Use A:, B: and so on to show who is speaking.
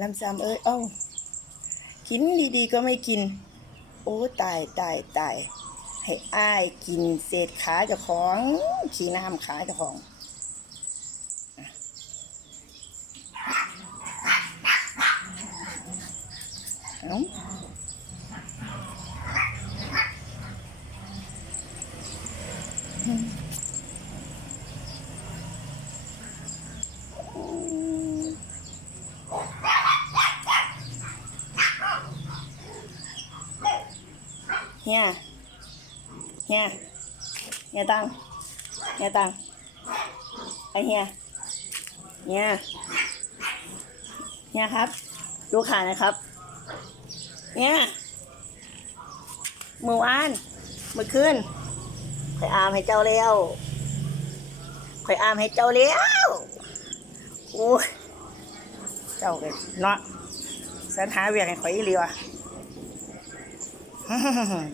A: ลำซำเอ้ยเอ้ากินดีๆ ก็ไม่กิน โอ้ตายตายตายให้อ้ายกินเศษขาเจ้าของ ขี้น้ำขาเจ้าของเอ้าเฮียเฮียเฮียตังเฮียตังไอเฮียเฮียเฮียครับ ดูขานะครับเฮียมื่อวานมื่อคืนข่อยอามให้เจ้าแล้วข่อยอามให้เจ้าแล้วโอ้เจ้าเลยเนาะสันหาเวียกให้ข่อยอีหลีวะ 哈哈哈哈